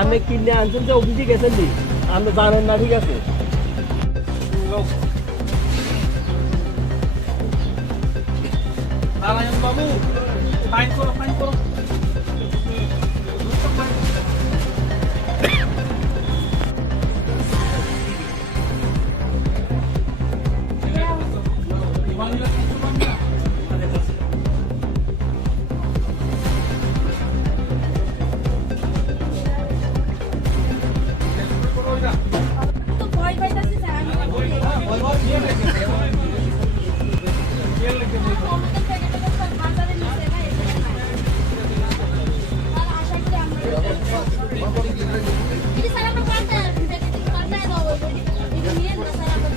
আমি কিনে আনছেন যে অফিসে গেছেন নি আপনি জানেন না ঠিক আছে নারায়ণ বাবু ফাইন করো তো ভয় পাইতাছি স্যার আমি কম্পিউটার প্যাকেটে তো সব বাজারে নিচে না এখানে না আর আশা করি আমরা এই স্যার আমরা পাল্টায় দাও এটা নিয়ে না স্যার আমরা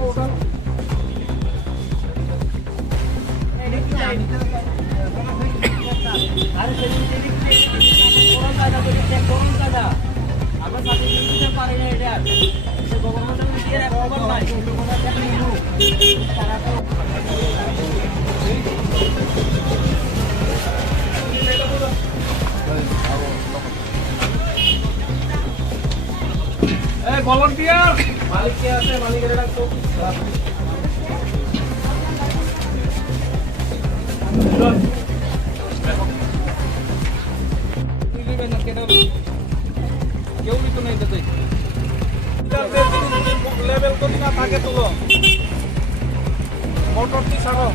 বলি আরে আমরা সাথে দিতে পারি না এটা গভর্নমেন্টের দিয়ে খবর নাই তারা তো এই ভলান্টিয়ার মালিক কে আছে মালিকের ডাকতো কেউ তো নেই তাতে লেভেল যদি না থাকে তুলো মোটরটি ছাড়ো